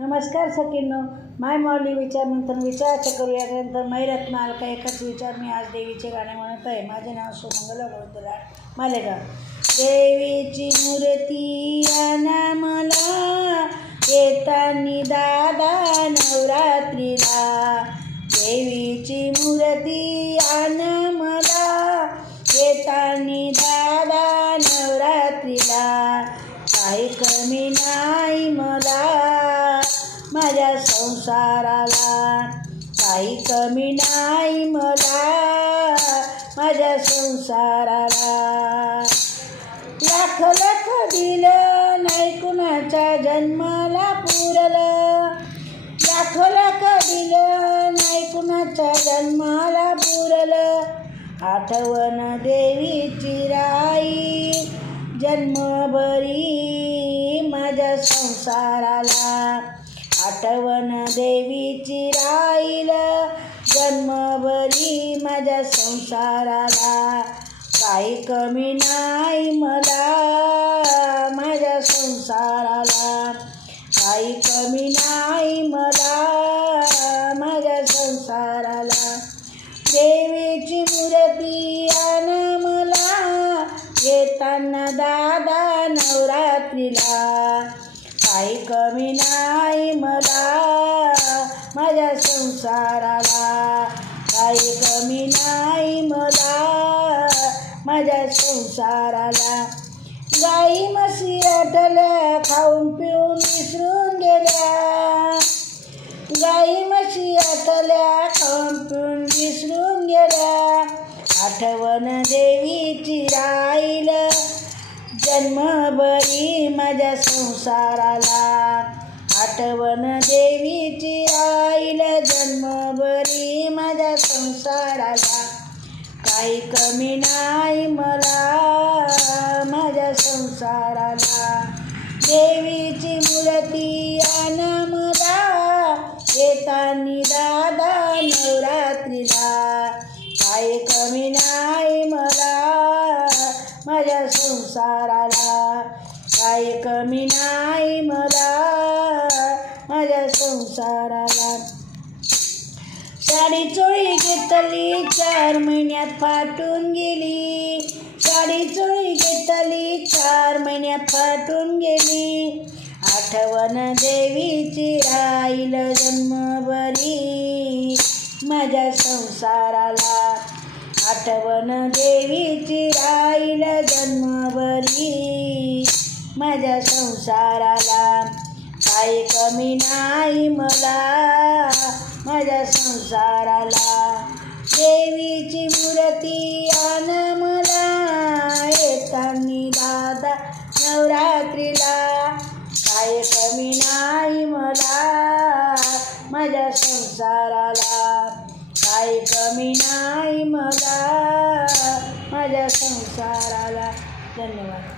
नमस्कार सखींनो, माय माऊली विचारनंतर विचारायचं करूया ग्रंथ मैरत मालका एकच विचार मी आज देवीचे गाणे म्हणत आहे. माझे नाव सुमंगला गोविंदलाल मालेगाव. देवीची मूर्ती आणा मला येतानी दादा नवरात्रीला. देवीची मूर्ती आणा मला येतानी दादा नवरात्रीला. काही कमी नाही मला माझ्या संसाराला, काही कमी नाही मला माझ्या संसाराला. लाख लाख दिलं नाही कुणाच्या जन्माला पुरलं, लाख लाख दिलं नाही कुणाच्या जन्माला पुरलं. आठवण देवीची राई जन्मभरी माझ्या संसाराला. आठवण देवीची राहील जन्मभरी माझ्या संसाराला. काही कमी नाही मला माझ्या संसाराला, काही कमी नाही मला माझ्या संसाराला. देवीची मूर्ती आण मला येताना दादा नवरात्रीला. काही कमी नाही मला माझ्या संसाराला, काही कमी नाही मला माझ्या संसाराला. गाई म्हशी आटल्या खाऊन पिऊन विसरून गेल्या, गाई म्हशी आटल्या खाऊन पिऊन विसरून गेल्या. आठवण देवीची राहील जन्मभरी माझ्या संसाराला. आठवण देवीची राहील जन्मभरी माझ्या संसाराला. काही कमी नाही मला माझ्या संसाराला. देवीची मूर्ती आण मला येतानी दादा नवरात्रीला. काही कमी नाही मला माझ्या संसाराला, काही कमी नाही मला माझ्या संसाराला. साडी चोळी घेतली 4 महिन्यात फाटून गेली, साडी चोळी घेतली 4 महिन्यात फाटून गेली. आठवण देवीची राहील जन्मभरी माझ्या संसाराला. आठवण देवीची राहील जन्मभरी माझ्या संसाराला. काही कमी नाही मला माझ्या संसाराला. देवीची मूर्ती आण मला येतानी दादा नवरात्रीला. काही कमी नाही मला माझ्या संसाराला, काही कमी नाही मला माझ्या संसाराला. धन्यवाद.